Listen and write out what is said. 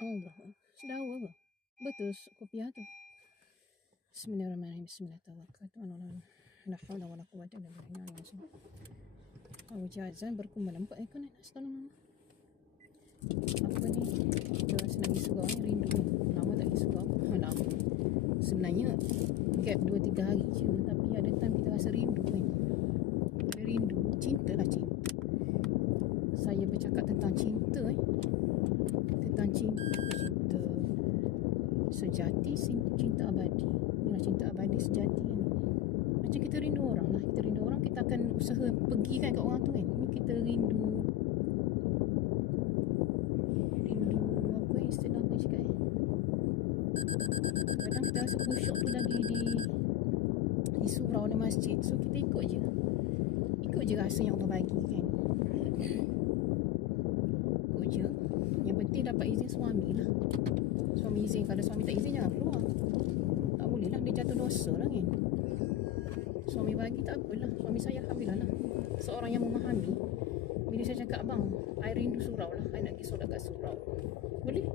Allah. Sedawa apa? Betul kopiah tu. Bismillahirrahmanirrahim. Bismillahirrahmanirrahim. La haula wala quwwata illa billah. Azan berkumandang nampak kan astagfirullah. Apa ni? Kita senang surau ni rindu. Lama tak pergi surau. Lama. Sebenarnya gap 2-3 hari je, tapi ada time kita rasa rindu kan. Ada rindu. Cinta lah cinta. Saya bercakap tentang cinta tentang cinta sejati, cinta abadi. Inilah cinta abadi sejati kan. Macam kita rindu orang lah. Kita rindu orang, kita akan usaha pergi kan kat orang tu kan. Ni kita rindu apa istilah apa cakap kadang kita rasa khusyuk tu lagi di surau di masjid. So kita ikut je rasa yang Allah bagi kan. Ikut je. Yang penting dapat izin suami lah. Suami izin. Kalau suami tak izin jangan keluar. Tak boleh lah, dia jatuh dosa lah kan. Suami bagi tak apalah. Suami saya alhamdulillah lah, seorang yang memahami. Bila saya cakap abang, I rindu surau lah, I nak pergi solat kat surau, boleh?